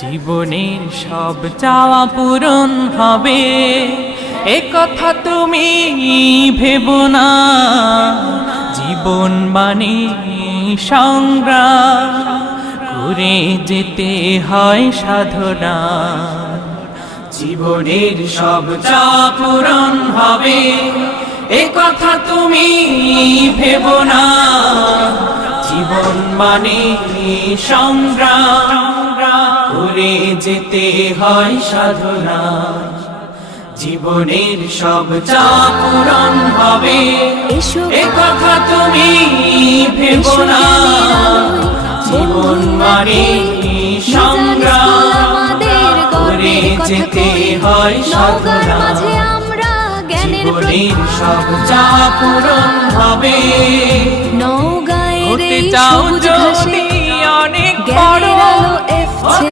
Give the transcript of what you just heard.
জীবনের সব চাওয়া পূরণ হবে, এ কথা তুমি ভেবো না। জীবন মানে সংগ্রাম করে যেতে হয় সাধনা। জীবনের সব চাওয়া পূরণ হবে, এ কথা তুমি ভেবো না। জীবন মানে সংগ্রাম করে যেতে হয় সাধনা। জীবনের সব চাওয়া পূরণ হবে, এ কথা তুমি ভেবো না। জীবন মানে সংগ্রাম করে যেতে হয় সাধনা। জীবনের সব চাওয়া পূরণ হবে। হতে চাও যদি অনেক বড়,